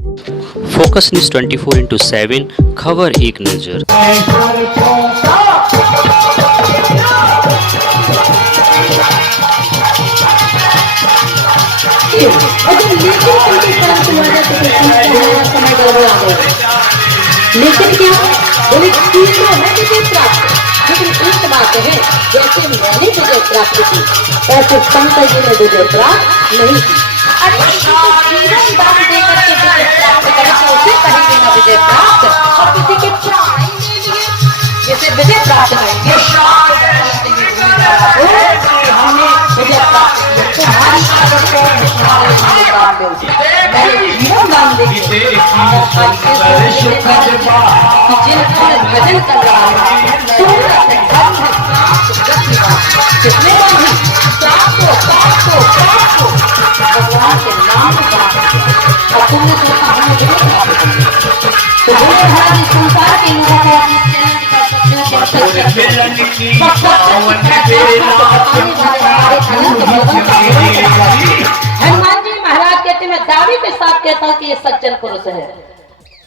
Focus news 24/7 खबर एक नजर। लेकिन क्या बोले की तो है विजय प्राप्त, लेकिन एक बात है, जैसे मैंने विजय प्राप्त की ऐसे शंकर जी ने विजय प्राप्त नहीं की। अरे किसी को जीवन दान देकर के विजय प्राप्त करे तो उसे कहेंगे ना विजय प्राप्त, और किसी के प्राण ही ले लिए जैसे विजय प्राप्त करेंगे हमने विजय प्राप्त मैंने जीवन दान देके भजन कर रहा है कितने भगवान के नाम और तुमने सोचा हमें तो हमारी संसार के हनुमान जी महाराज कहते मैं दावे के साथ कहता हूँ कि ये सज्जन पुरुष है।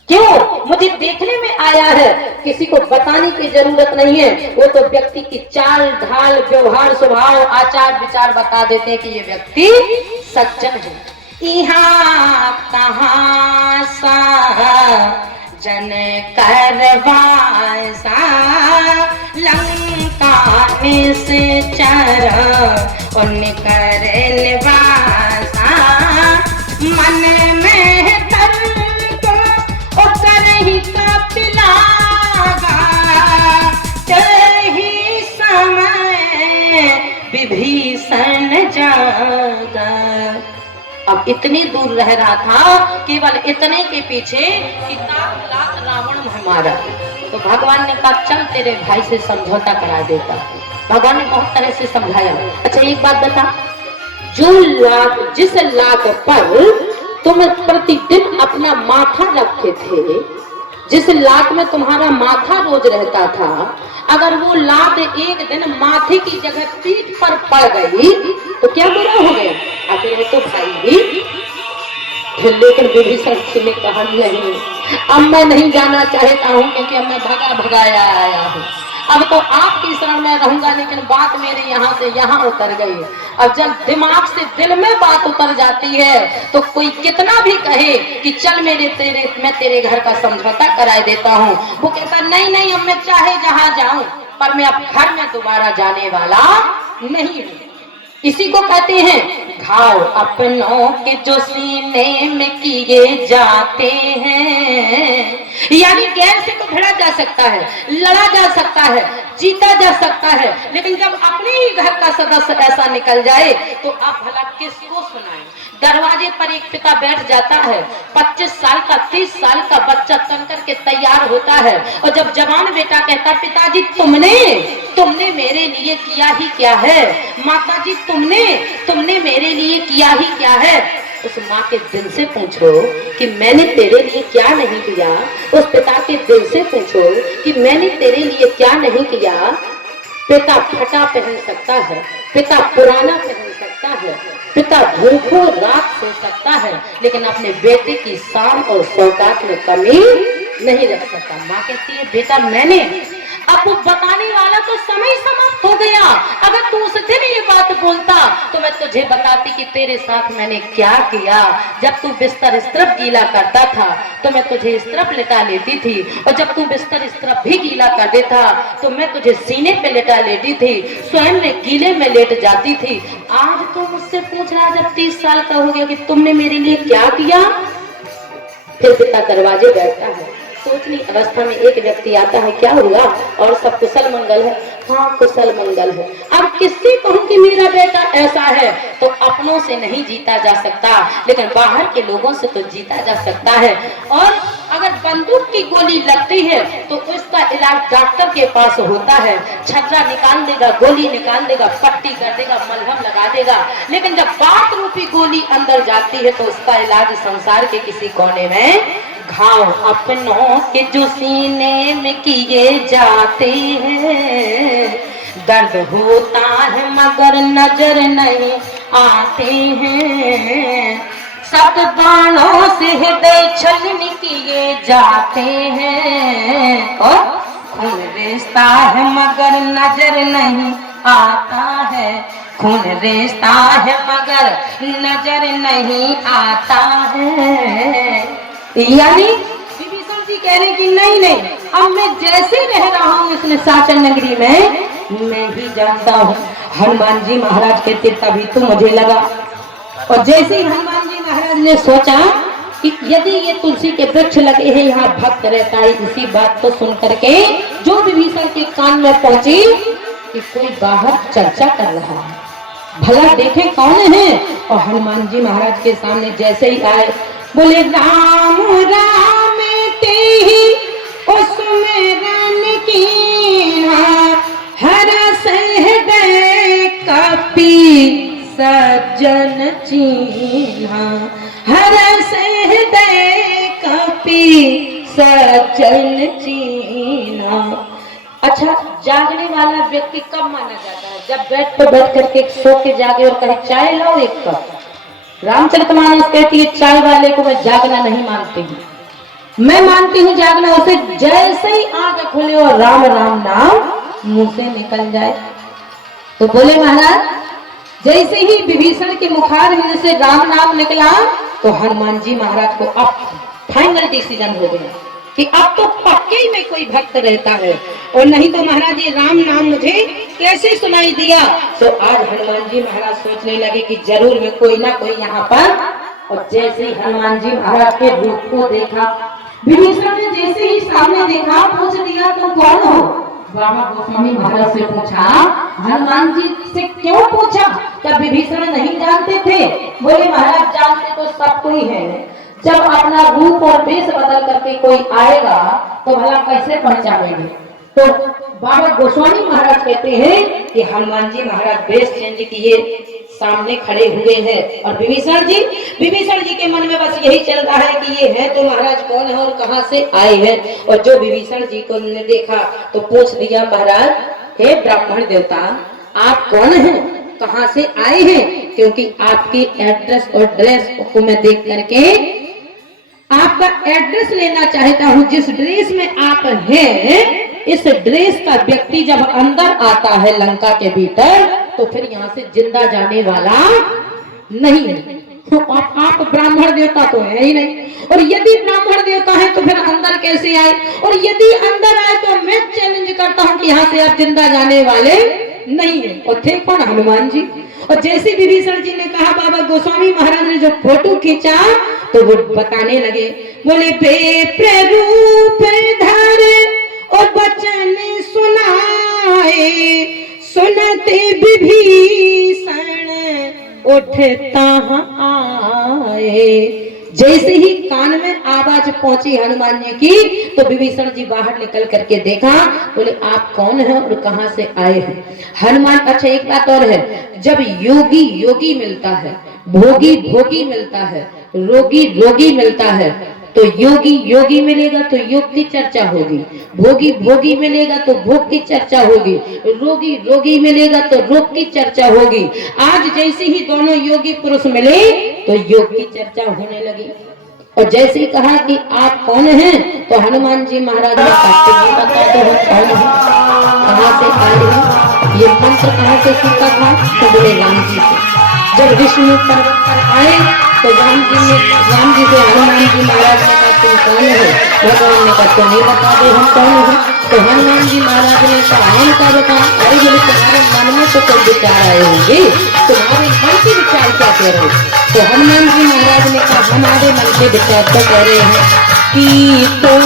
क्यों? मुझे देखने में आया है, किसी को बताने की जरूरत नहीं है, वो तो व्यक्ति की चाल ढाल व्यवहार स्वभाव आचार विचार बता देते हैं कि ये व्यक्ति सज्जन है। यहाँ कहाँ सा जन करवासा लंका से चर उन कर वासा मन में ही कपिलागा ही समय विभीषण जागा। अब इतनी दूर रह रहा था, केवल इतने के पीछे कि लाख रावण हमारा, तो भगवान ने कहा चल तेरे भाई से समझौता करा देता। भगवान ने बहुत तरह से समझाया। अच्छा एक बात बता, जो लाख जिस लाख पर तुम प्रतिदिन अपना माथा रखते थे, जिस लात में तुम्हारा माथा रोज रहता था, अगर वो लात एक दिन माथे की जगह पीठ पर पड़ गई तो क्या बुरा हो गया? आखिर तो भाई ही। लेकिन विभीषण ने कहा नहीं, अब मैं नहीं जाना चाहता हूँ क्योंकि अब मैं भगाया आया हूँ। अब तो आपकी शरण में रहूंगा, लेकिन बात मेरे यहाँ से यहाँ उतर गई। अब जब दिमाग से दिल में बात उतर जाती है तो कोई कितना भी कहे कि चल मैं तेरे घर का समझौता कराए देता हूँ, वो कहता नहीं नहीं, अब मैं चाहे जहाँ जाऊं पर मैं अब घर में दोबारा जाने वाला नहीं हूँ। इसी को कहते हैं घाव अपनों के जो सीने में किए जाते हैं। यानी गैर से तो भिड़ा जा सकता है, लड़ा जा सकता है, जीता जा सकता है, लेकिन जब अपने ही घर का सदस्य ऐसा निकल जाए तो आप भला किसको सुनाएं? दरवाजे पर एक पिता बैठ जाता है, 25 साल का 30 साल का बच्चा तन करके तैयार होता है, और जब जवान बेटा कहता पिताजी तुमने मेरे लिए किया ही क्या है, माताजी तुमने मेरे लिए किया ही क्या है, उस माँ के दिल से पूछो कि मैंने तेरे लिए क्या नहीं किया। उस पिता के दिल से पूछो कि मैंने तेरे लिए क्या नहीं किया। पिता फटा पहन सकता है, पिता पुराना पहन सकता है, पिता भूखों रात सो सकता है, लेकिन अपने बेटे की शान और सौगात में कमी नहीं रख सकता। माँ कहती है बेटा मैंने, अब वो बताने वाला तो समय समाप्त हो गया। अगर तू उस दिन ये बात बोलता तो मैं तुझे बताती कि तेरे साथ मैंने क्या किया। जब तू बिस्तर इस तरफ गीला करता था तो मैं तुझे इस तरफ लिटा लेती थी, और जब तू बिस्तर इस तरफ भी गीला कर देता तो मैं तुझे सीने पे लिटा लेती थी, स्वयं में गीले में लेट जाती थी। आज तो मुझसे पूछ रहा जब 30 साल का हो गया कि तुमने मेरे लिए क्या किया। फिर पिता दरवाजे बैठता है, सोचनी अवस्था में एक व्यक्ति आता है, क्या हुआ और सब कुशल मंगल है? हाँ कुशल मंगल है। अब किससे कहूँ कि मेरा बेटा ऐसा है? तो अपनों से नहीं जीता जा सकता, लेकिन बाहर के लोगों से तो जीता जा सकता है। और अगर बंदूक की गोली लगती है तो उसका इलाज डॉक्टर के पास होता है, छर्रा निकाल देगा, गोली निकाल देगा, पट्टी कर देगा, मलहम लगा देगा, लेकिन जब बात रूपी गोली अंदर जाती है तो उसका इलाज संसार के किसी कोने में घाव अपनों के जो सीने में किए जाते हैं, दर्द होता है मगर नजर नहीं आते हैं। सत बाणों से हृदय छलन किए जाते हैं और खून रिश्ता है मगर नजर नहीं आता है, खून रिश्ता है मगर नजर नहीं आता है। यानी विभीषण जी कह रहे कि नहीं नहीं, अब मैं जैसे रह रहा हूँ इस निशाचर नगरी में मैं ही जानता हूँ। हनुमान जी महाराज कहते तभी तो मुझे लगा, और जैसे ही हनुमान जी महाराज ने सोचा कि यदि ये तुलसी के वृक्ष लगे हैं यहाँ भक्त रहता है, इसी बात को सुन करके जो विभीषण के कान में पहुंची कि कोई बाहर चर्चा कर रहा है, भला देखे कौन है। और हनुमान जी महाराज के सामने जैसे ही आए बोले राम राम ते ही उसमें रन की हर सहृदय कपि सज्जन चीन्हा, हर सहृदय कपि सज्जन चीन्हा। अच्छा, जागने वाला व्यक्ति कब माना जाता है? जब बेड पर बैठ करके सो के जागे और कहे चाय लाओ एक कप। रामचरितमानस कहती है चाय वाले को मैं जागना नहीं मानती हूँ, मैं मानती हूँ जागना उसे जैसे ही आंख खुले और राम राम नाम मुंह से निकल जाए। तो बोले महाराज जैसे ही विभीषण के मुखारविंद से राम नाम निकला तो हनुमान जी महाराज को अब फाइनल डिसीजन हो गया कि अब तो पक्के ही में कोई भक्त रहता है, और नहीं तो महाराज ये राम नाम मुझे कैसे सुनाई दिया। तो आज हनुमान जी महाराज सोचने लगे कि जरूर में कोई ना कोई यहाँ पर। और जैसे ही हनुमान जी महाराज के रूप को देखा, विभीषण ने जैसे ही सामने देखा पूछ दिया तुम कौन हो? ब्रह्मा गोस्वामी महाराज से पूछा, हनुमान जी से क्यों पूछा? क्या विभीषण नहीं जानते थे? बोले महाराज जानते तो सब कोई है, जब अपना रूप और वेश बदल करके कोई आएगा तो भला कैसे पहचानेंगे। तो बाबा गोस्वामी महाराज कहते हैं कि हनुमान जी महाराज वेश चेंज किए सामने खड़े हुए हैं, और विभीषण जी के मन में बस यही चल रहा है कि ये है तो महाराज कौन है और कहां से आए हैं। और जो विभीषण जी को ने देखा तो पूछ दिया महाराज हे ब्राह्मण देवता आप कौन हैं, कहां से आए हैं? क्योंकि आपकी एड्रेस और ड्रेस को मैं देख करके आपका एड्रेस लेना चाहता हूँ। जिस ड्रेस में आप हैं इस ड्रेस का व्यक्ति जब अंदर आता है लंका के भीतर तो फिर यहाँ से जिंदा जाने वाला नहीं है। तो आप ब्राह्मण देवता तो है ही नहीं, और यदि ब्राह्मण देवता है तो फिर अंदर कैसे आए? और यदि अंदर आए तो मैं चैलेंज करता हूँ कि यहाँ से आप जिंदा जाने वाले नहीं है। और थे कौन? हनुमान जी। और जैसे विभीषण जी ने कहा, बाबा गोस्वामी महाराज ने जो फोटो खींचा तो वो बताने लगे, बोले बेप्र रूप धरे और वचन सुनाए, सुनते विभीषण उठता आए। जैसे ही कान में आवाज पहुंची हनुमान जी की तो विभीषण जी बाहर निकल करके देखा, बोले आप कौन हैं और कहां से आए हैं? हनुमान, अच्छा एक बात और है, जब योगी योगी मिलता है, भोगी भोगी मिलता है, रोगी रोगी मिलता है, तो योगी योगी मिलेगा तो योग की चर्चा होगी, भोगी भोगी मिलेगा तो भोग की चर्चा होगी, रोगी रोगी मिलेगा तो रोग की चर्चा होगी। आज जैसे ही दोनों योगी पुरुष मिले तो योग की चर्चा होने लगी। और जैसे ही कहा कि आप कौन हैं तो हनुमान जी महाराज ने बता दो हम कौन हैं, कहाँ से आए हैं, ये मंत्र कहाँ से सीखा था? तो बोले राम जी से। जब विष्णु पर्वत पर आए तो राम जी से हनुमान जी महाराज ने कहा तुम कौन हो? भगवान ने कहा तुम्हें बता दे हम कौन हो। तो हनुमान जी महाराज ने कहा हम का बता? अरे बोले तुम्हारे मन में तो कोई विचार आए होंगे, तुम्हारे मन के विचार क्या कह रहे हो? तो हनुमान जी महाराज ने कहा हमारे मन के विचार तो कह रहे हैं कि तुम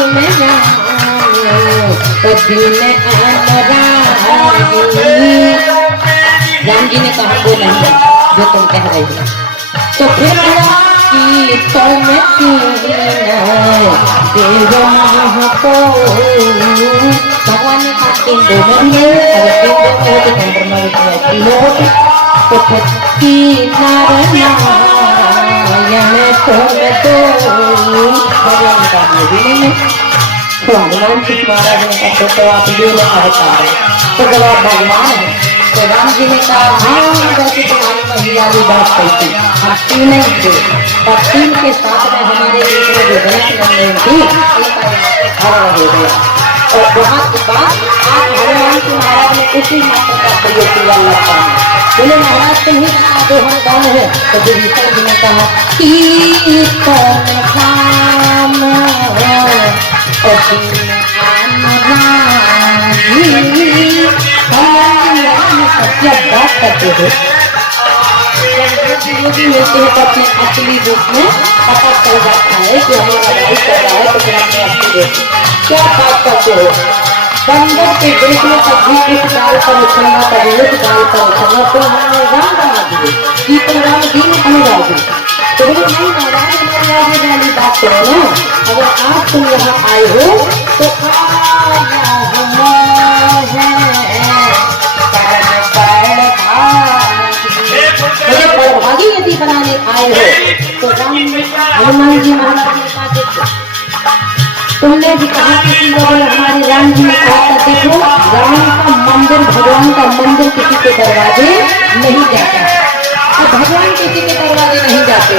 राम जी ने कहा वो नहीं जो तुम कह रहे हो। तो फिर कहा कि तुम भगवान ने कहा तीन दो में अगर तीन दो होते तो की नारायण भगवान का भी नहीं। तो हनुमान जी महाराज ने कहा तो आप ये अवतार है, तो जब आप भगवान है तो राम जी ने कहा हाँ वैसे तुम्हारी महिला बात कहती हम तीन ही थे और तीन के साथ में हमारे बीच में जो गणेश नंदन थी उनका यहाँ पे घर हो गया। और वहाँ के बाद आज भगवान के महाराज ने उसी मंत्र का प्रयोग किया लगता है। बोले महाराज तुम ही बता दो हम कौन है। तो विभीषण जी ने कहा जब बात करते हो योगी मिलते हैं तो अपने असली रूप में पता चल जाता है कि हमें लड़ाई कर रहा है तो फिर अपने असली रूप क्या बात करते हो। बंदर के देश में कभी एक डाल पर उछलना कभी एक डाल पर उछलना तो हमने राम बना दिए कि तो राम दीन अनुराग तो बोले नहीं महाराज हमारे आगे वाली बात करो ना। अगर आज तुम यहाँ आए हो तो मुझे बड़भागी यदि बनाने आए हो तो राम हनुमान जी महाराज ने कहा देखो तुमने भी कहा कि हमारे राम जी ने कहा था देखो राम का मंदिर भगवान का मंदिर किसी के दरवाजे नहीं जाता और भगवान किसी के दरवाजे नहीं जाते।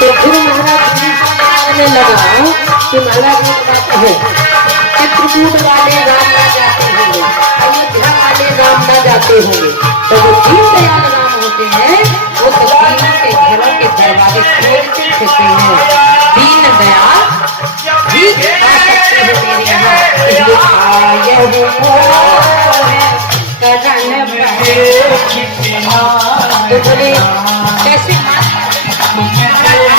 तो गुरु महाराज ने लगा कि महाराज ने बताते हैं चित्रकूट वाले राम ना जाते होंगे अयोध्या वाले राम ना जाते होंगे तो जो दीनदयाल राम होते हैं वो तो दीनों के घरों के दरवाजे खोलते फिरते हैं। दीनदयाल भी आ सकते हैं मेरे यहाँ इसलिए आए तो बोले कैसे मैंने कह दिया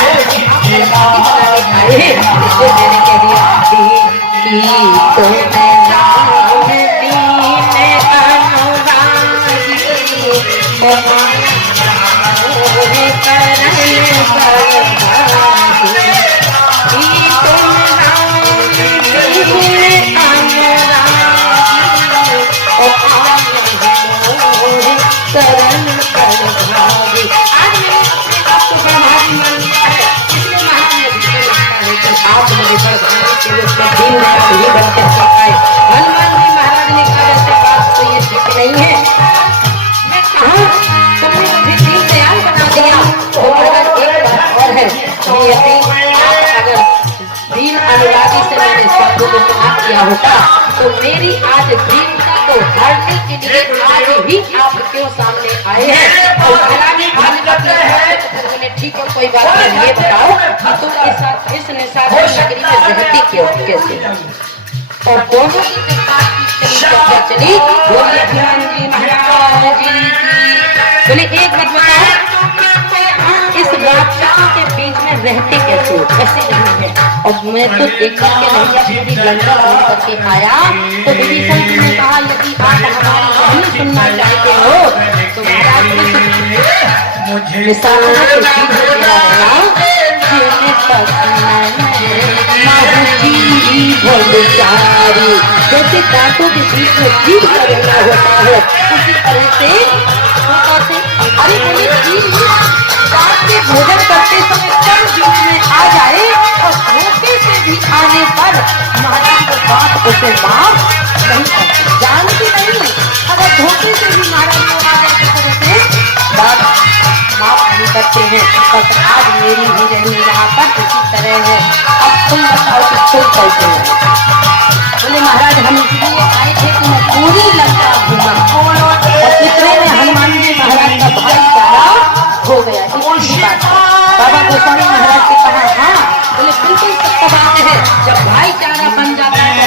हनुमान जी महाराज ने कहा ऐसे बात तो ये ठीक नहीं है। मैं कहा तुमने मुझे दीनदयाल बना दिया तो अगर एक बात और है अगर दीन अनुरागी से मैंने शब्दों को सुना किया होता तो मेरी आज दीनता को हरने के लिए आज भी आप क्यों सामने आए हैं। बोले ठीक है कोई बात नहीं ये बताओ कि तुम इस निशाचर नगरी में रहती क्यों कैसे। और दोनों की चर्चा चली बोले हनुमान जी महाराज जी बोले एक बात बताओ इस राक्षसों के बीच में रहते कैसे ऐसे नहीं है। और मैं तो देख करके नहीं पूरी लंका घूम करके आया तो विभीषण जी ने कहा यदि आप हमारी कहानी सुनना चाहते हो तो जैसे कांटों के बीच में जीभ का रहना होता है उसी तरह से अरे बोले से भोजन करते समय कम बीच में आ जाए और धोखे से भी आने पर महाराज को बात उसे माफ नहीं करते जानती नहीं अगर धोखे से भी महाराज को आ जाए से बात माफ नहीं करते हैं। बस आज मेरी ही रहने यहाँ पर इसी तरह है। अब तुम बताओ कि तुम कैसे हैं। बोले महाराज हम इसलिए आए थे कि मैं पूरी लंका घूमा और इतने में हनुमान जी महाराज का भाईचारा हो गया। इसी बात बाबा गोस्वामी महाराज से कहा हाँ बोले बिल्कुल सत्य बात है जब भाईचारा बन जाता है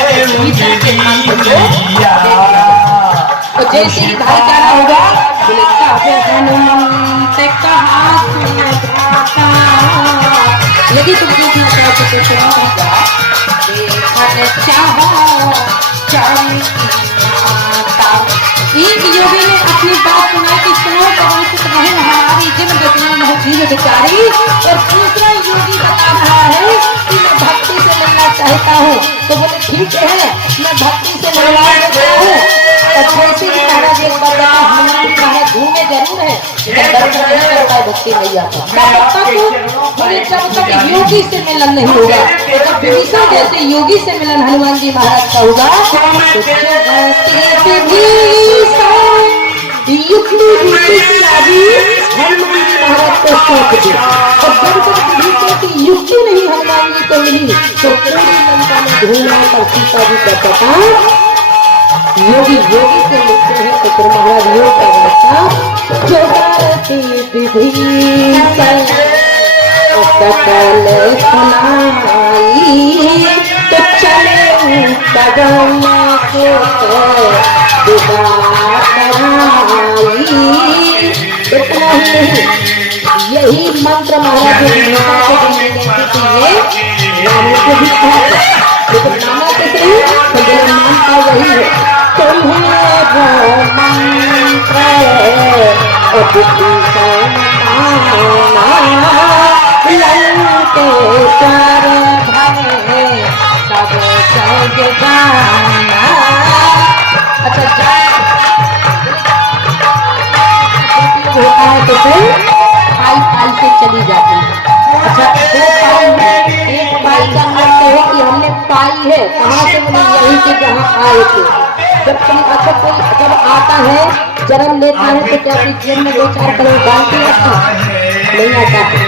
तो जैसे ही भाईचारा होगा बोले हनुमंत कहा यदि तुम देखना चाहते तो एक योगी ने अपनी बात सुना कि सुनो पवंचित रहे हमारी जिन गतियों में जीव बिचारी और दूसरा योगी बता रहा है कि मैं भक्ति से मिलना चाहता हूँ तो बोले ठीक है मैं भक्ति से मिलना चाहता हूँ। जैसे ही महाराज एक बार हनुमान महाराज घूमे जरूर है भक्ति नहीं आता बोले जब तक योगी से मिलन नहीं होगा जब विभीषण जैसे योगी से मिलन हनुमान जी महाराज का होगा युक्ति युक्ति की लादी हनुमान जी महाराज को सौंप दी। और जब तक विभीषण की युक्ति नहीं हनुमान जी को मिली तो पूरी लंका में ढूंढा पर सीता जी का पता योगी योगी से मिलते हैं तो फिर महाराज योग का रास्ता जो करती विभीषण सकल सुनाई तो चले कदम को विदा कराई। इतना ही नहीं, यही मंत्र महाराज ने राम को भी कहा था, लेकिन नाना किस नहीं नाम का वही है तुम्हें वो मंत्र लंकेश्वर भरे सब जग जाना। अच्छा होता है तो फिर पाई पाई से चली जाती है। अच्छा दो पाई है, एक पाई का अर्थ है कि हमने पाई है कहाँ से, बोले यहीं से जहाँ आए थे। जब कोई अच्छा कोई जब आता है जन्म लेता है तो क्या जीवन में दो चार करोड़ डाल के रखता नहीं आता है।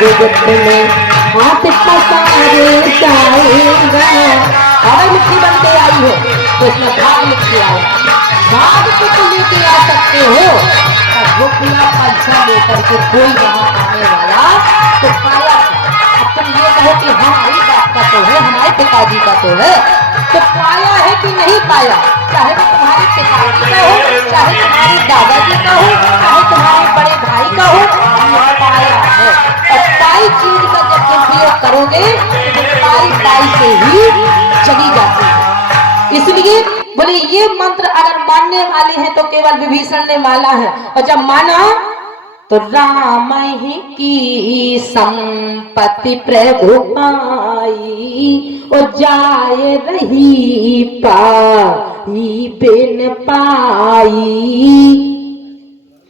जगत में हाथ पसारे जाएगा, अगर मिट्टी बनते आई हो तो इसमें भाग लिख आया, भाग को तो लेके आ सकते हो और रुपया पैसा लेकर के कोई वहां आने वाला तो पाया। अब तुम ये कहो कि हमारी बात का तो है, हमारे पिताजी का तो है, तो पाया है कि नहीं पाया, चाहे वो तुम्हारे पिताजी का हो, चाहे तुम्हारे दादाजी का हो, चाहे तुम्हारे बड़े भाई का हो, पाया है। और पाई चीज का जब तुम प्रयोग करोगे तो पाई पाई से ही चली जाती है। इसलिए बोले ये मंत्र अगर मानने वाले हैं तो केवल विभीषण ने माना है, और जब माना तो राम ही की संपत्ति प्रभु पाई और जाए रही पाई बिन पाई।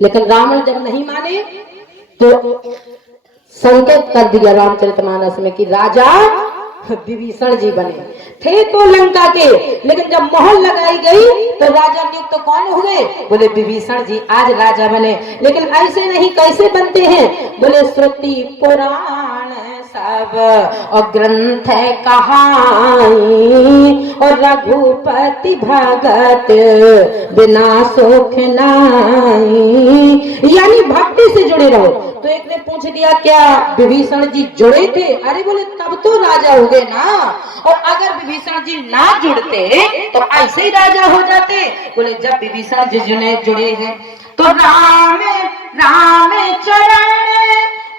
लेकिन रावण जब नहीं माने तो संकेत कर दिया रामचरितमानस में कि राजा विभीषण जी बने थे तो लंका के, लेकिन जब मोहर लगाई गई तो राजा नियुक्त तो कौन हुए, बोले विभीषण जी आज राजा बने। लेकिन ऐसे नहीं, कैसे बनते हैं, बोले श्रुति पुराण सब और ग्रंथ कहानी और रघुपति भगत बिना सुख नहीं, यानी भक्ति से जुड़े रहो। तो एक ने पूछ दिया क्या विभीषण जी जुड़े थे, अरे बोले तब तो राजा हो गए ना, और अगर विभीषण जी ना जुड़ते तो ऐसे ही राजा हो जाते। बोले जब विभीषण जी जुड़े हैं तो राम राम चरण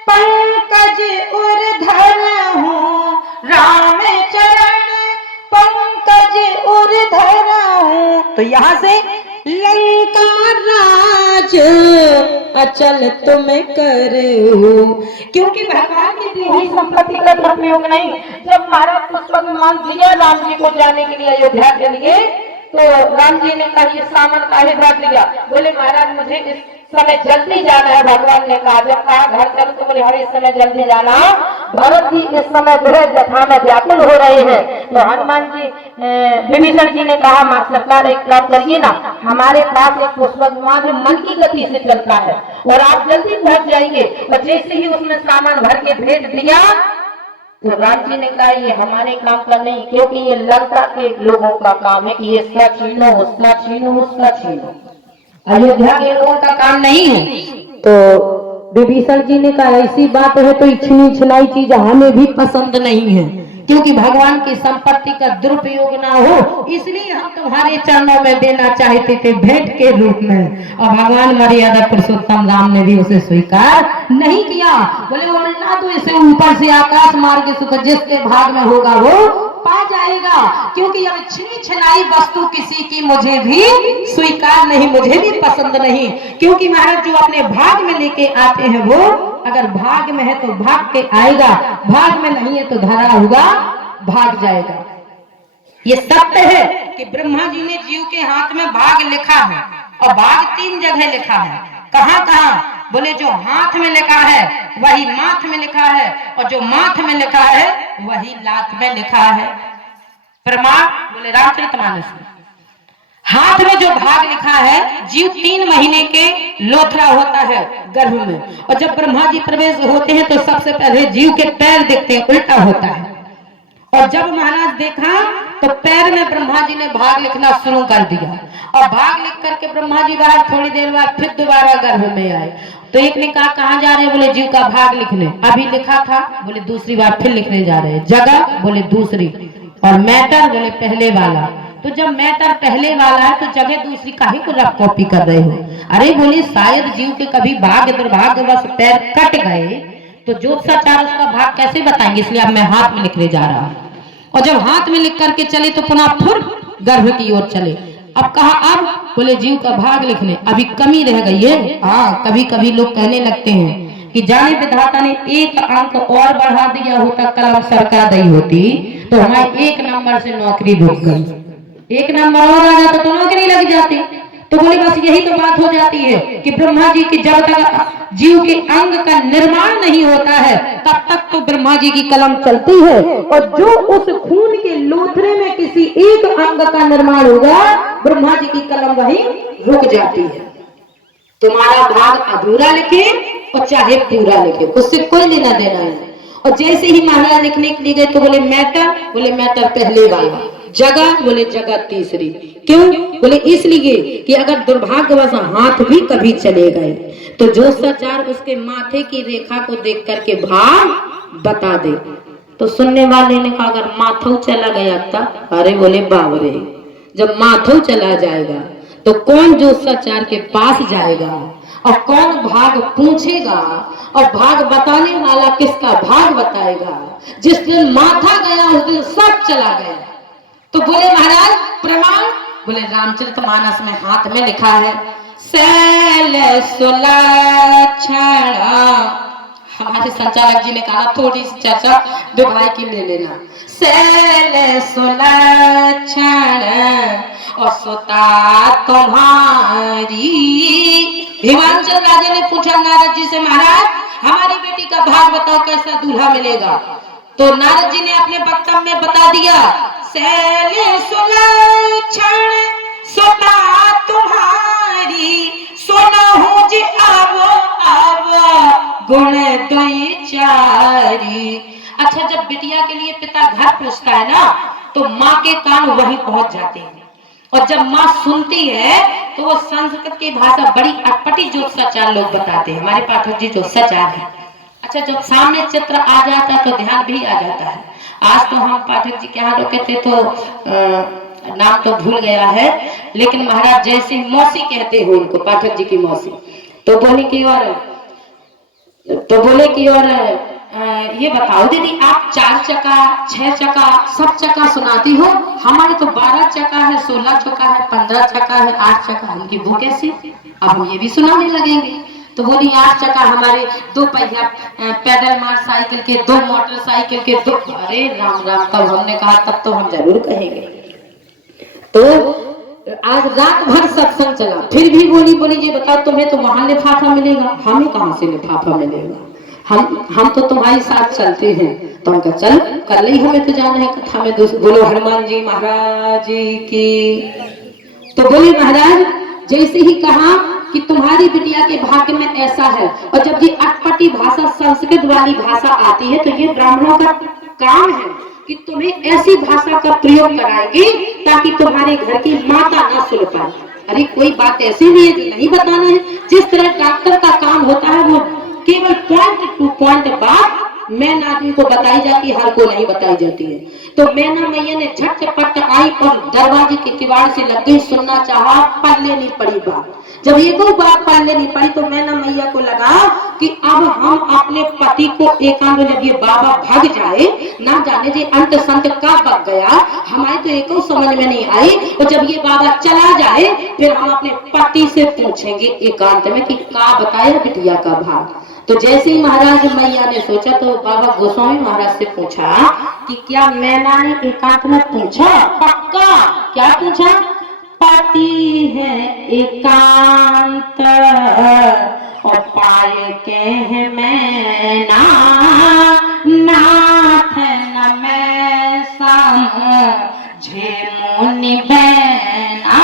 पंकज उर्धर हूँ, राम चरण पंकज उर्धर हूँ। तो यहाँ से लंका राज अचल तुम करो, क्योंकि भगवान की दी हुई संपत्ति का दुरुपयोग नहीं। जब महाराज पुष्पक विमान दिया राम जी को जाने के लिए अयोध्या के लिए, तो राम जी ने कहा ये सामान काहे रख लिया, बोले महाराज मुझे इस समय जल्दी जाना है। भगवान ने कहा जब कहा घर चलो तो बोले हर इस समय जल्दी जाना, भरत जी इस समय गृह जथा में व्याकुल हो रहे हैं। तो हनुमान जी विभीषण जी ने कहा मां सरकार एक काम करिए ना, हमारे पास एक पुष्पक विमान मन की गति से चलता है और आप जल्दी पहुंच जाएंगे। और जैसे ही उसमें सामान भर के भेज दिया तो राम जी ने कहा ये हमारे काम का नहीं, क्योंकि ये लंका के लोगों का काम है कि ये इसका छीनो उसका छीनो उसका छीनो, अयोध्या के लोगों का काम नहीं है। तो विभीषण जी ने कहा ऐसी बात है तो इच्छनी छनाई चीज हमें भी पसंद नहीं है, क्योंकि भगवान की संपत्ति का दुरुपयोग ना हो, इसलिए हम तुम्हारे चरणों में देना चाहते थे भेंट के रूप में। और भगवान मर्यादा पुरुषोत्तम राम ने भी उसे स्वीकार नहीं किया। बोले उल्टा तो इसे ऊपर से आकाश मार्ग से जिसके भाग में होगा वो पा जाएगा, क्योंकि अब छिनी छिनाई वस्तु किसी की मुझे भी स्वीकार नहीं, मुझे भी पसंद नहीं। क्योंकि महाराज जो अपने भाग में लेके आते हैं वो अगर भाग में है तो भाग के आएगा, भाग में नहीं है तो धरा हुआ भाग जाएगा। ये सत्य है कि ब्रह्मा जी ने जीव के हाथ में भाग लिखा है, और भाग 3 जगह लिखा है। कहां कहां, बोले जो हाथ में लिखा है वही माथ में लिखा है, और जो माथ में लिखा है वही लात में लिखा है। प्रमाण बोले रामचरितमानस में। हाथ में जो भाग लिखा है, जीव 3 महीने के लोथरा होता है गर्भ में, और जब ब्रह्मा जी प्रवेश होते हैं तो सबसे पहले जीव के पैर देखते हैं, उल्टा होता है। और जब महाराज देखा तो पैर में ब्रह्मा जी ने भाग लिखना शुरू कर दिया, और भाग लिख करके ब्रह्मा जी बाहर, थोड़ी देर बाद फिर दोबारा गर्भ में आए। तो एक ने कहा कहाँ जा रहे हैं? बोले जीव का भाग लिखने, अभी लिखा था। बोले दूसरी बार फिर लिखने जा रहे हैं। जगह? बोले दूसरी। और मैटर? बोले पहले वाला। तो जब मैटर पहले वाला है तो जगह दूसरी काहे को रफ कॉपी कर रहे हो? अरे बोले शायद जीव के कभी भाग्य दुर्भाग्य बस पैर कट गए तो ज्योतिषाचार्य उसका भाग कैसे बताएंगे, इसलिए अब मैं हाथ में लिखने जा रहा हूँ। और जब हाथ में लिख करके चले तो पुनः फिर गर्भ की ओर चले। अब कहा अब? बोले जीव का भाग लिखने, अभी कमी रह गई है। हाँ, कभी कभी लोग कहने लगते हैं कि जाने विधाता ने एक अंक और बढ़ा दिया होता, कलम सरका दी होती तो हमारे 1 नंबर से नौकरी रुक गई, 1 नंबर और आ जाता तो नौकरी लग जाती। तो बोले बस यही तो बात हो जाती है कि ब्रह्मा जी की जब तक जीव के अंग का निर्माण नहीं होता है तब तक तो ब्रह्मा जी की कलम चलती है, और जो उस खून के लोथरे में किसी एक अंग का निर्माण होगा, ब्रह्मा जी की कलम वहीं रुक जाती है। तुम्हारा भाग अधूरा लिखे और चाहे पूरा लिखे, उससे कोई लेना देना नहीं। और जैसे ही महाराज लिखने के लिए गए तो बोले मैटर? बोले मैटर पहले वाला। जगह? बोले जगह तीसरी। क्यों? बोले इसलिए कि अगर दुर्भाग्यवश हाथ भी कभी चले गए तो ज्योतिषाचार्य उसके माथे की रेखा को देख करके भाग बता दे। तो सुनने वाले ने कहा अगर माथो चला गया तब? अरे बोले बाबरे, जब माथो चला जाएगा तो कौन ज्योतिषाचार्य के पास जाएगा और कौन भाग पूछेगा, और भाग बताने वाला किसका भाग बताएगा? जिस दिन माथा गया उस दिन सब चला गया। तो बोले महाराज प्रमाण? बोले रामचरितमानस में हाथ में लिखा है शैल सुलक्षण। हमारे संचालक जी ने कहा थोड़ी सी चर्चा दो भाई की ले लेना। शैल सुलक्षण और सुता तुम्हारी। हिमांचल राजा ने पूछा नारद जी से महाराज हमारी बेटी का भाग बताओ, कैसा दूल्हा मिलेगा? तो नारद जी ने अपने वक्तव्य में बता दिया शैल सुलक्षण सुता तुम्हारी, सुनहु जी आवो आवो गुण दुई चारी। अच्छा, जब बिटिया के लिए पिता घर पूछता है ना तो माँ के कान वहीं पहुंच जाते हैं, और जब माँ सुनती है तो वो संस्कृत की भाषा बड़ी अटपटी ज्योतिषाचार्य लोग बताते हैं। हमारे पाठक जी ज्योतिषाचार्य है। अच्छा, जब सामने चित्र आ जाता है तो ध्यान भी आ जाता है। आज तो हम पाठक जी के यहाँ रुके थे तो नाम तो भूल गया है, लेकिन महाराज जैसे मौसी कहते हो उनको, पाठक जी की मौसी, तो बोले कि और ये बताओ दीदी आप 4 चक्का 6 चक्का सब चक्का सुनाती हो, हमारे तो 12 चक्का है, 16 चक्का है, 15 चक्का है, 8 चक्का, उनकी वो कैसे? अब हम ये भी सुनाने लगेंगे। तो बोली 8 चक्का हमारे 2 पहिया पैदल मार साइकिल के, 2 मोटरसाइकिल के, 2। अरे राम राम, तब हमने कहा तब तो हम जरूर कहेंगे। तो आज रात भर सत्संग चला, फिर भी बोली ये बताओ तुम्हें तो वहां लिफाफा मिलेगा, हमें कहां से लिफाफा मिलेगा? हम तो तुम्हारे साथ चलते हैं। तो उनका चल कल ही हमें तो जाना है कथा में। बोलो हनुमान जी महाराज की। तो बोले महाराज जैसे ही कहा कि तुम्हारी बिटिया के भाग्य में ऐसा है, और जब ये अटपटी भाषा संस्कृत वाली भाषा आती है तो ये ब्राह्मणों का काम है कि तुम्हें ऐसी भाषा का प्रयोग कराएंगे ताकि तुम्हारे घर की माता ना सुन पाए। अरे कोई बात ऐसी नहीं है कि नहीं बताना है। जिस तरह डॉक्टर का काम होता है वो केवल पॉइंट टू पॉइंट बात मैन आदमी को बताई जाती है, हर को नहीं बताई जाती है। तो मैना मैया ने झटपट आई और दरवाजे के किवाड़ से लग गई, सुनना चाहा, पढ़ लेनी पड़ी बात। जब ये कोई बात पढ़ लेनी पड़ी तो मैना मैया को लगा कि अब हम अपने पति को एकांत, जब ये बाबा भाग जाए, ना जाने जी अंत संत का बग गया, हमारे तो एक समझ में नहीं आई, और जब ये बाबा चला जाए फिर हम अपने पति से पूछेंगे एकांत में कि का बताया बिटिया का भाग। तो जैसे ही महाराज मैया ने सोचा तो बाबा गोस्वामी महाराज से पूछा कि क्या मैना ने एकांत में पूछा? पक्का? क्या पूछा? पति है एकांत और पाए के है मैना, नाथ न मैं समझे मुनि बैना।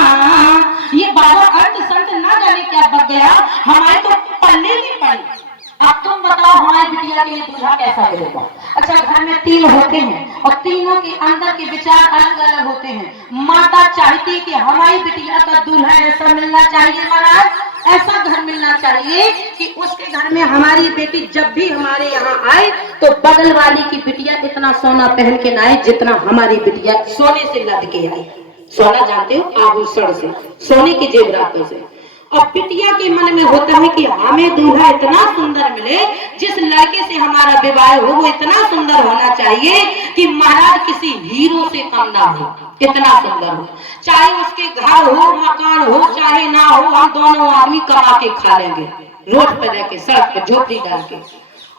होगा। अच्छा, घर में 3 होते हैं और तीनों के अंदर के विचार अलग अलग होते हैं। माता चाहती कि हमारी बिटिया का दूल्हा ऐसा मिलना चाहिए महाराज, ऐसा घर मिलना चाहिए कि उसके घर में हमारी बेटी जब भी हमारे यहाँ आए तो बगल वाली की बिटिया इतना सोना पहन के ना आए जितना हमारी बिटिया सोने से लद के आई। सोना जानते हो, आभूषण से, सोने की जेवरातों से। और बिटिया के मन में होता है कि हमें दूल्हा इतना सुंदर मिले, जिस लड़के से हमारा विवाह हो वो इतना सुंदर होना चाहिए कि महाराज किसी हीरो से कम ना हो, इतना सुंदर हो। चाहे उसके घर हो, मकान हो, चाहे ना हो, हम दोनों आदमी कमा के खा लेंगे, रोड पर रह के, सड़क पर झोपड़ी डाल के।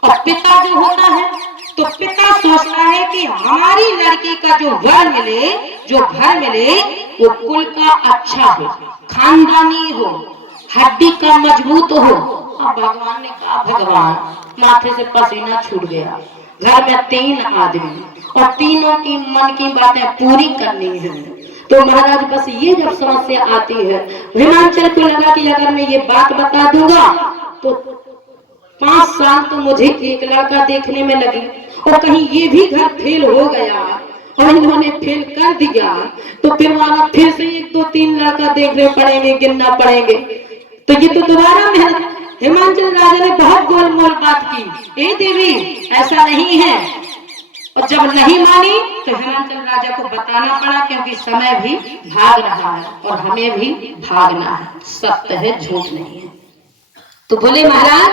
और पिता जो होता है तो पिता सोचता है कि हमारी लड़की का जो वर मिले, जो घर मिले, वो कुल का अच्छा हो, खानदानी हो, हड्डी का मजबूत हो। अब भगवान ने कहा, भगवान माथे से पसीना छूट गया, घर में 3 आदमी और तीनों की मन की बातें पूरी करनी है। तो महाराज बस ये जब समस्या आती है, हिमांचल को लगा कि अगर मैं ये बात बता दूंगा तो 5 साल तो मुझे एक लड़का देखने में लगी, और कहीं ये भी घर फेल हो गया और इन्होंने फेल कर दिया तो फिर वहां फिर से 1 2 3 लड़का देखने पड़ेंगे, गिनना पड़ेंगे। तो ये तो दोबारा मेहनत। हिमांचल राजा ने बहुत गोलमोल बात की, ए देवी ऐसा नहीं है। और जब नहीं मानी तो हिमांचल राजा को बताना पड़ा, क्योंकि समय भी भाग रहा है और हमें भी भागना है, सत्य है, झूठ नहीं है। तो बोले महाराज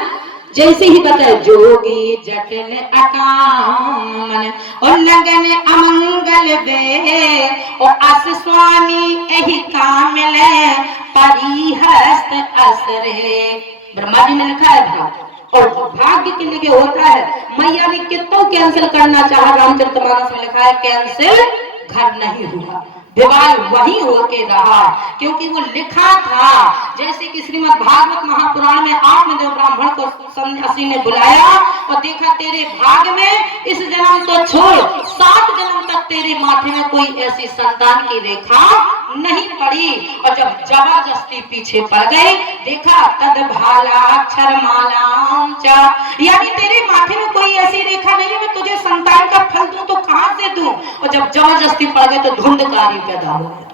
जैसे ही बताए, जोगी जटिल अकामन और लगन अमंगल वे और अस स्वामी यही कामिल परिहस्त असरे। ब्रह्मा जी ने लिखा है भाग, और भाग्य के लिए होता है। मैया ने कितों कैंसिल करना चाहा, रामचरितमानस में लिखा है कैंसिल घर नहीं हुआ, विवाह वही होके रहा, क्योंकि वो लिखा था। जैसे कि श्रीमद् भागवत महापुराण में आत्मदेव ब्राह्मण को सन्यासी ने बुलाया और देखा, तेरे भाग में इस जन्म तो छोड़ 7 जन्म तक तेरे माथे में कोई ऐसी संतान की रेखा नहीं पड़ी। और जब जबरदस्ती पीछे पड़ गए, देखा तद भाला अक्षर मालाम चा, यानी तेरे माथे में कोई ऐसी रेखा नहीं, मैं तुझे संतान का फल दूं तो कहां से दूं। और जब जबरदस्ती पड़ गए तो धुंधकारी पैदा हो गया।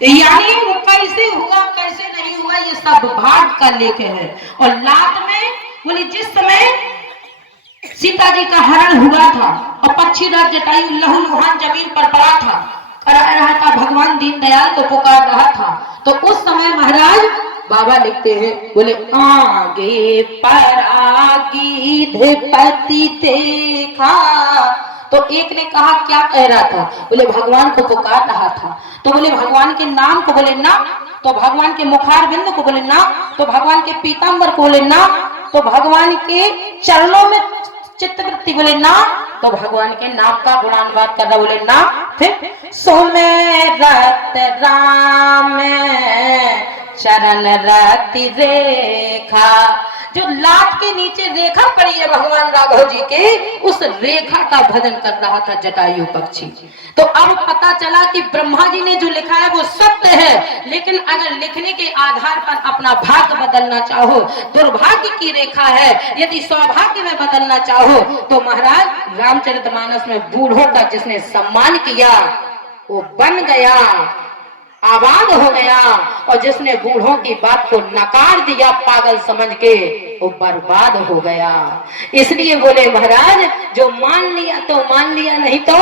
यानी वो कैसे हुआ कैसे नहीं हुआ ये सब भाग का लेके है। और लात में बोली, जिस समय सीता जी का हरण हुआ था और पक्षीराज जटायु लहूलुहान जमीन पर पड़ा था, रहा था, भगवान दीनदयाल को पुकार रहा था, तो उस समय महाराज बाबा लिखते हैं, बोले आगे परागी पति देखा। तो एक ने कहा क्या कह रहा था, बोले भगवान को पुकार रहा था। तो बोले भगवान के नाम को, बोले ना। तो भगवान के मुखार बिंद को, बोले ना। तो भगवान के पीतांबर को, बोले ना। तो भगवान के चरणों में चित्तवृत्ति, बोले ना। तो भगवान के नाम का गुणानुवाद कर रहा, बोले ना। फिर सुमेरत राम चरण रति रेखा, जो लात के नीचे रेखा पड़ी है भगवान राघव जी के, उस रेखा का भजन कर रहा था जटायु पक्षी। तो अब पता चला कि ब्रह्मा जी ने जो लिखा है वो सत्य है, लेकिन अगर लिखने के आधार पर अपना भाग्य बदलना चाहो, दुर्भाग्य की रेखा है, यदि सौभाग्य में बदलना चाहो तो महाराज रामचरितमानस में बूढ़ों का जिसने सम्मान किया वो बन गया, आबाद हो गया, और जिसने बूढ़ों की बात को नकार दिया पागल समझ के, वो बर्बाद हो गया। इसलिए बोले महाराज, जो मान लिया तो मान लिया, नहीं तो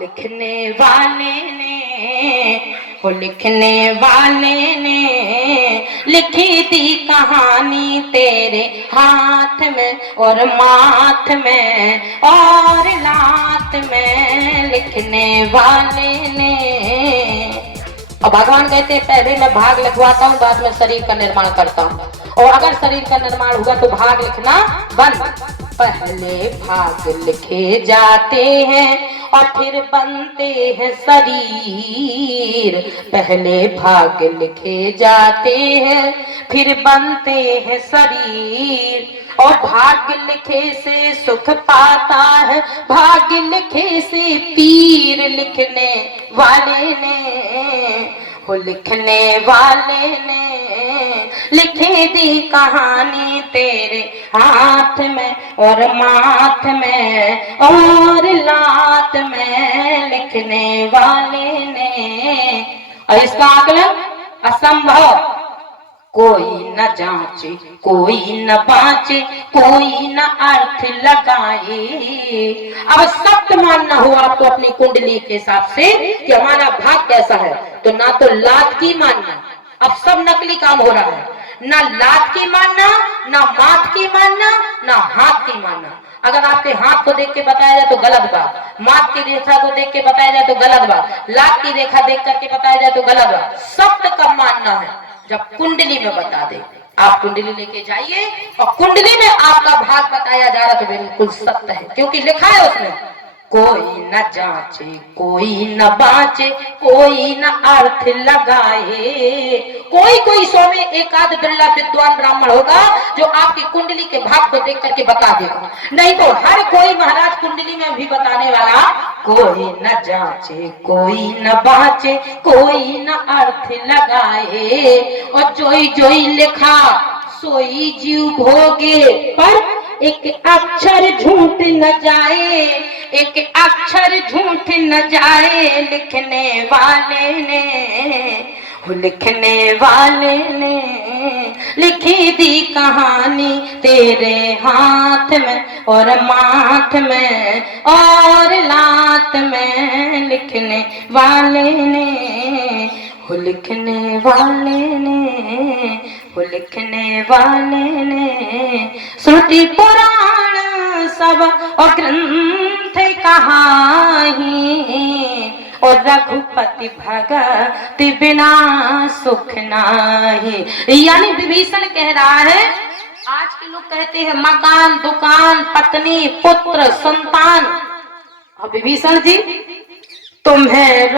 लिखने वाले ने, वो लिखने वाले ने लिखी थी कहानी तेरे हाथ में और माथ में और लात में, लिखने वाले ने। और भगवान कहते हैं पहले मैं भाग लिखवाता हूँ, बाद में शरीर का निर्माण करता हूँ, और अगर शरीर का निर्माण हुआ तो भाग लिखना बंद। पहले भाग लिखे जाते हैं और फिर बनते हैं शरीर, पहले भाग लिखे जाते हैं फिर बनते हैं शरीर, और भाग्य लिखे से सुख पाता है, भाग्य लिखे से पीर, लिखने वाले ने, वो लिखने वाले ने लिखी दी कहानी तेरे हाथ में और माथ में और लात में लिखने वाले ने। और इसका आकलन असंभव, कोई न जांचे कोई न बाँचे कोई न अर्थ लगाए। अब सत्य मानना हो आपको अपनी कुंडली के हिसाब से कि हमारा भाग कैसा है, तो ना तो लात की मानना, अब सब नकली काम हो रहा है, ना लात की मानना, ना माथ की मानना, ना हाथ की मानना। अगर आपके हाथ को देख के बताया जाए तो गलत बात, माथ की रेखा को देख के बताया जाए तो गलत बात, लात की रेखा देख करके बताया जाए तो गलत बात। सत्य कब मानना है, जब कुंडली में बता दे। आप कुंडली लेके जाइए और कुंडली में आपका भाग बताया जा रहा तो बिल्कुल सत्य है, क्योंकि लिखा है उसमें कोई न जांचे कोई न बाँचे कोई न अर्थ लगाए। कोई 100 में एक आध बिरला विद्वान ब्राह्मण होगा जो आपकी कुंडली के भाग को देख करके बता देगा, नहीं तो हर कोई महाराज कुंडली में भी बताने वाला कोई न जांचे कोई न बाँचे कोई न अर्थ लगाए। और जोई जोई लिखा सोई जीव भोगे, पर एक अक्षर झूठ न जाए, एक अक्षर झूठ न जाए लिखने वाले ने, लिखने वाले ने लिखी दी कहानी तेरे हाथ में और माथ में और लात में लिखने वाले ने, लिखने वाले ने, लिखने वाले ने। श्रुति पुराण सब और ग्रंथ कहाही और रघुपति भगत बिना सुख नाही। यानी विभीषण कह रहा है, आज के लोग कहते हैं मकान दुकान पत्नी पुत्र संतान, और विभीषण जी तुम्हें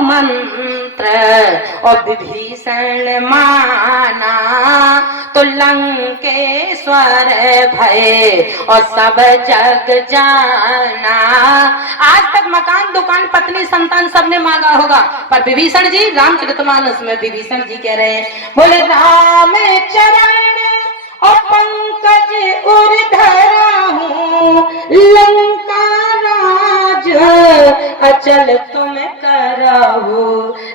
मंत्र और विभीषण माना तो लंकेश्वर भय और सब जग जाना। आज तक मकान दुकान पत्नी संतान सबने मांगा होगा, पर विभीषण जी रामचरितमानस में विभीषण जी कह रहे हैं, बोले राम चरण और पंकज उर धरा हूँ लंका राज अचल तुम कराओ,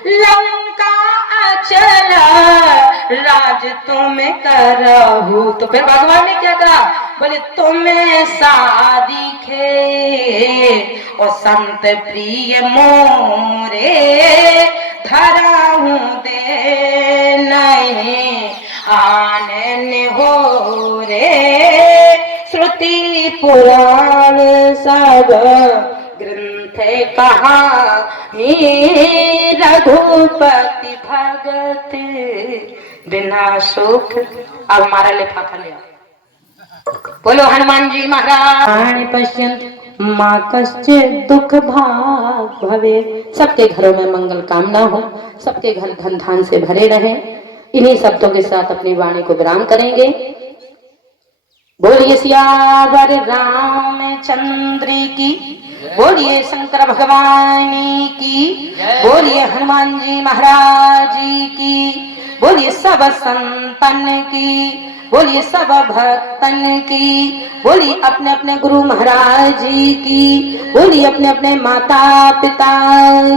लंका अचल राज तुम कराओ। तो फिर भगवान ने क्या कहा, बोले तुम्हें सादी खे और संत प्रिय मोरे धरा हूँ दे नहीं आनन हो रे। श्रुति पुराण सब ग्रंथ कहा ही रघुपति भगत बिना सुख। अब हमारा लिफाफा ले बोलो हनुमान जी महाराज। पश्यंत माँ कश्चित दुख भाग भवे। सबके घरों में मंगल कामना हो, सबके घर धन धान से भरे रहे। इन्हीं शब्दों के साथ अपनी वाणी को विराम करेंगे। बोलिए सियावर रामचंद्र की, बोलिए शंकर भगवान की, बोलिए हनुमान जी महाराज की, बोलिए सब संतन की, बोलिए सब भक्तन की, बोलिए अपने अपने गुरु महाराज जी की, बोलिए अपने अपने माता पिता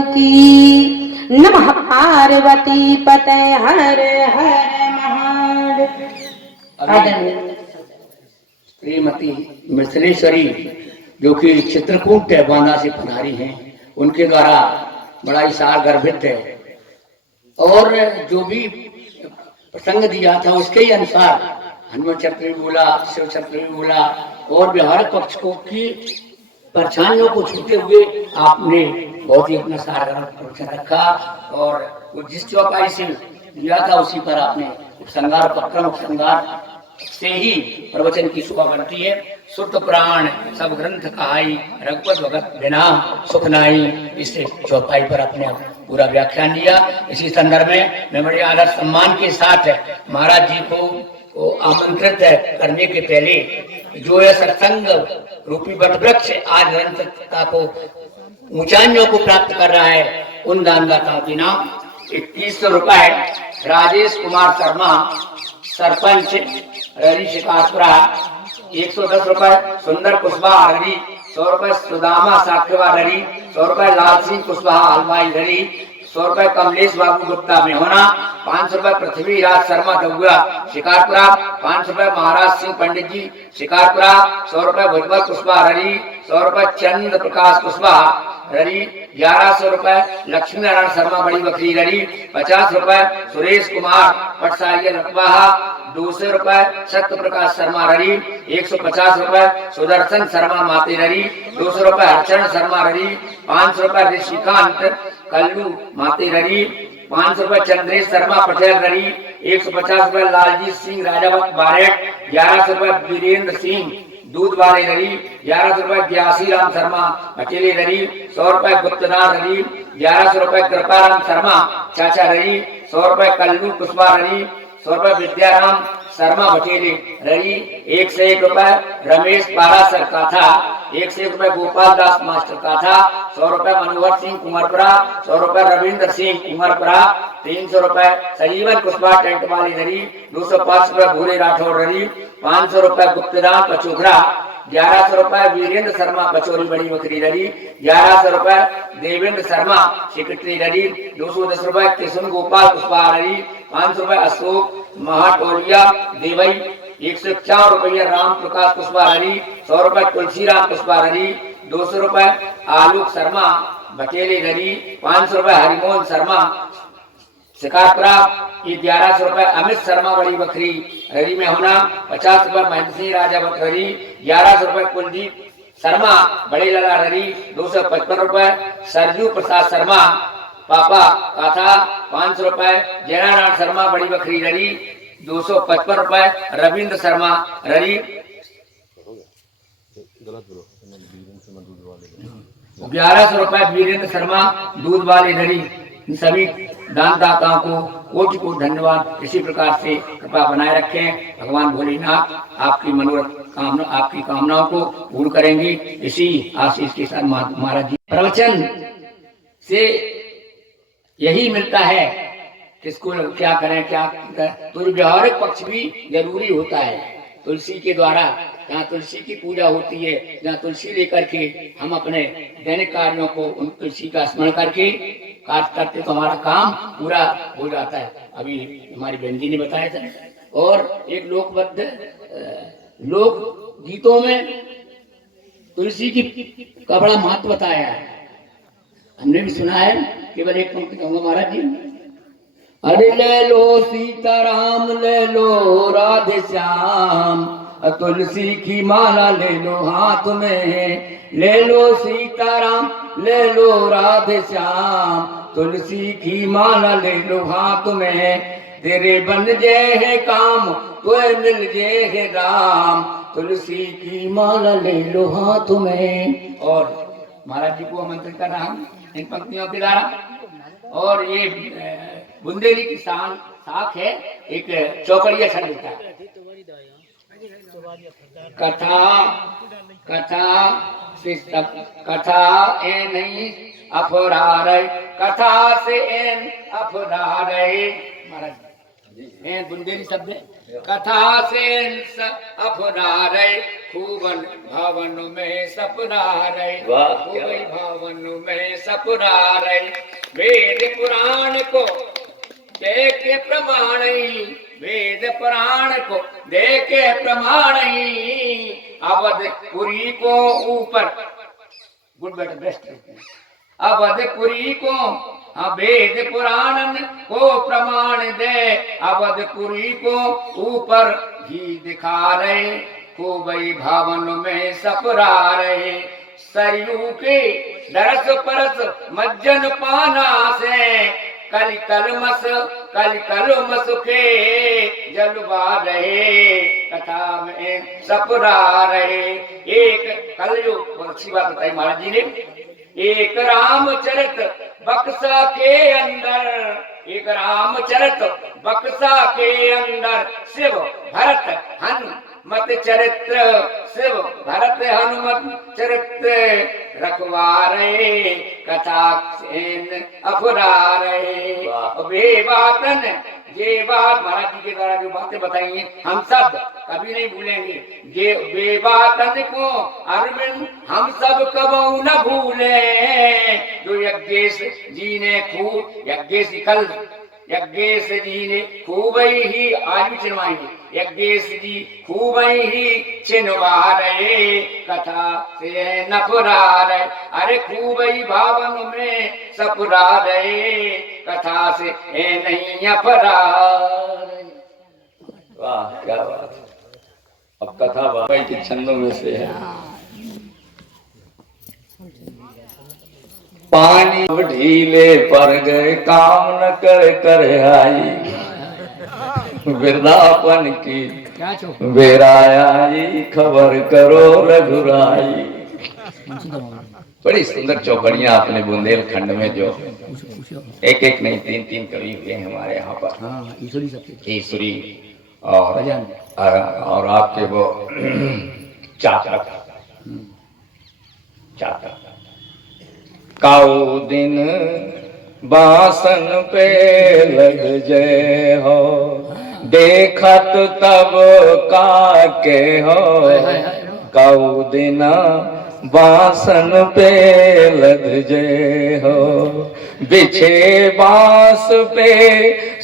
की। नमः पार्वती पते हर हर महादेव। श्रीमती मिथिलेश्वरी जो कि चित्रकूट बांदा से पधारी हैं, उनके द्वारा बड़ा इशार गर्भित है और जो भी प्रसंग दिया था उसके ही अनुसार हनुमान चरित्र भी बोला, शिव चरित्र भी बोला और व्यवहारिक पक्ष को की परेशानियों को छूते हुए आपने बहुत ही अपना सारा प्रवचन रखा और वो जिस चौपाई से दिया था उसी पर आपने उपसंगार पक्रम उपसंगार से ही प्रवचन की शोभा बढ़ती है। सुत प्राण सब ग्रंथ कहाई रघुपत भगत बिना सुख नाई। इस चौपाई पर अपने पूरा व्याख्यान दिया। इसी संदर्भ में मैं बड़े आदर सम्मान के साथ महाराज जी को आमंत्रित करने के पहले जो यह सत्संग रूपी वटवृक्ष आज निरंतरता को ऊंचाइयों को प्राप्त कर रहा है, उन दानदाताओं के नाम 2100 रुपए राजेश कुमार शर्मा सरपंच ररी शिकारपुरा 110 रुपए, सुंदर कुशवाहा ररी 100 रुपए, सुदामा साख्यवा ररी 100 रुपए, लाल सिंह कुशवाहा हलवाई ररी 100 रुपए, कमलेश बाबू गुप्ता में होना 500 रुपए, पृथ्वी राज शर्मा दबुआ शिकारपुरा 500 रुपए, महाराज सिंह पंडित जी शिकारपुरा 100 रुपए, भुजबल कुशवाहा ररी 100 रुपए, चंद्र प्रकाश कुशवाहा ररी 1100 रुपए, लक्ष्मी नारायण शर्मा बड़ी बकरी ररी 50 रुपए, सुरेश कुमार पटसारिया रखवाहा 200 रुपए, सत्य प्रकाश शर्मा ररी 150 रुपए, सुदर्शन शर्मा माते ररी 200 रुपए, हरचरण शर्मा ररी 500 रुपए, ऋषिकांत कल्लू माते ररी 500 रुपए, चंद्रेश शर्मा पटेल ररी 150 रुपए, लालजीत सिंह राजावत बारेट 1100 रुपए, वीरेंद्र सिंह दूध वाले ररी 1100 रुपए, ग्यासी राम शर्मा अकेले ररी 100 रुपए, गुप्तनाथ ररी 1100 रुपए, कृपाराम शर्मा चाचा ररी 100 रुपए, कल्लू कुशवाहा ररी 100 रुपए, विद्याराम शर्मा बटेले ररी 101 रुपए, रमेश पारासर काथा 101 रुपए, गोपाल दास मास्टर काथा 100 रुपए, मनोहर सिंह कुमारपुरा 100 रुपए, रविंद्र सिंह कुमारपुरा 300 रुपए, संजीवन कुशवाहा टेंट वाली ररी 205 रुपए, भूरे राठौर ररी 500 रुपए, गुप्तदान पचोखरा 1100 रुपए, वीरेंद्र शर्मा पचोरी बड़ी बकरी ररी 1100 रुपए, देवेंद्र शर्मा सेक्रेटरी ररी 210 रुपए, कृष्ण गोपाल कुशवाहा ररी 500 रुपए, अशोक महाटोलिया देवई 151 रुपये, राम प्रकाश कुशवाहा ररी 100 रुपए, तुलसीराम कुशवाहा ररी 200 रुपए, आलोक शर्मा बटेले ररी 500 रुपए, हरिमोहन शर्मा शिकारपुरा 1100 रुपए, अमित शर्मा बड़ी बकरी ररी में होना 50 रुपए, महेंद्र सिंह राजावत ररी 1100 रुपए, कुलदीप शर्मा बड़े लला ररी 255 रुपए, सरजू प्रसाद शर्मा पापा काथा 500 रुपए, जयनारायण शर्मा बड़ी बकरी ररी 255 रुपए, रविंद्र शर्मा ररी 1100 रुपए, वीरेंद्र शर्मा दूध वाले ररी। सभी दानदाताओं को कोटि को धन्यवाद। इसी प्रकार से कृपा बनाए रखें। भगवान भोलेनाथ आपकी मनोरथ आपकी कामनाओं को पूर्ण करेंगे। इसी आशीष के साथ महाराज जी प्रवचन से यही मिलता है किसको क्या करें क्या करें। तो व्यवहारिक पक्ष भी जरूरी होता है। तुलसी के द्वारा जहाँ तुलसी की पूजा होती है, जहाँ तुलसी लेकर के हम अपने दैनिक कार्यों को उन तुलसी का स्मरण करके कार्य करते तो हमारा काम पूरा हो जाता है। अभी हमारी बहन जी ने बताया था। और एक लोकबद्ध लोक गीतों में तुलसी की का बड़ा महत्व बताया है। हमने भी सुना है। केवल एक पंक्ति कहूंगा महाराज जी। अरे ले लो सीताराम, ले लो राधे श्याम, तुलसी की माला ले लो हाथ में। ले लो सीताराम, ले लो राधे श्याम, तुलसी की माला ले लो हाथ में। तेरे बन जे है काम, तुए मिल जे है राम, तुलसी की माला ले लो हाथ में। और महाराज जी को आमंत्रित कर रहा हूं इन पंक्तियों के द्वारा। और ये बुंदेली की साख है। एक चौकड़िया छंद लिखता है। कथा कथा ए नहीं अफरा रहे, कथा से एन अफरा रहे। महाराज बुंदेली शब्द है। कथा से अफरा रहे, खूबन भावन में सपना रहे, खूबन भावन में सपना रहे। वेद पुराण को देखे प्रमाण, वेद पुराण को देखे प्रमाण, अवधपुरी को ऊपर गुड बेटर बेस्ट, अवधपुरी को वेद पुराण को प्रमाण दे, अवधपुरी को ऊपर ही दिखा रहे, खूबई भावन में सपरा रहे। सरयू के दरस परस मज्जन पाना से, कल कलमस के जलवा रहे, कथा में सपरा रहे। एक कल जो अच्छी बात बताई महाराज जी ने। एक रामचरित बक्सा के अंदर, एक रामचरित बक्सा के अंदर, शिव भरत हनुमत चरित्र, शिव भरत हनुमत चरित्र रखवा रहे, कथा सेन अफरा रहे। वे बातन ये बात महाराज जी के द्वारा जो बातें बताई हैं हम सब कभी नहीं भूलेंगे। ये वे बातन को अरविंद हम सब कबहू न भूले। जो यज्ञेश जी ने खूब यज्ञेश जी ने खूब ही आज भी चिन्हवाएंगे। यज्ञेश जी खूब ही चिन्हवा रहे कथा से नफरा रहे। अरे खूब ही भावन में सपरा रहे कथा से नहीं अफरा रहे। वाह क्या बात है। अब कथा बाबा के छंदों में से है। पानी ढीले पर गए काम न कर आई। वृंदावन की बेराई खबर करो रघुराई। बड़ी सुंदर चौकड़ियां अपने बुंदेलखंड में जो एक एक नहीं तीन तीन कवि हुए हमारे यहाँ पर। ईश्वरी और आपके वो चातक काऊ दिन बासन पे लग जय हो देखत तब काके हो। काऊ दिन बासन पे लग जय हो बिछे बांस पे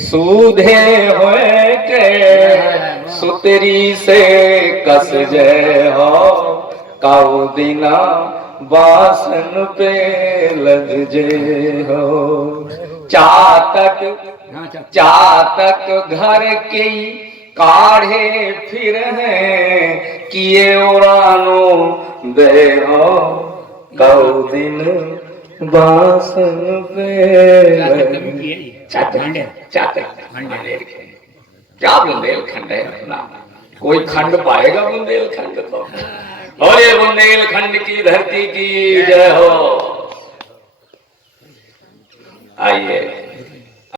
सूधे हुए के सुतरी से कस जय हो। काऊ दिना बासन पे लग जे हो। चातक घर की काढ़े फिर हैं किए उड़ानो दे हो। कौ दिन बासन पे क्या बुंदेलखंड है अपना। कोई खंड पाएगा बुंदेलखंड तो। और ये बुंदेलखंड की धरती की जय हो। आइए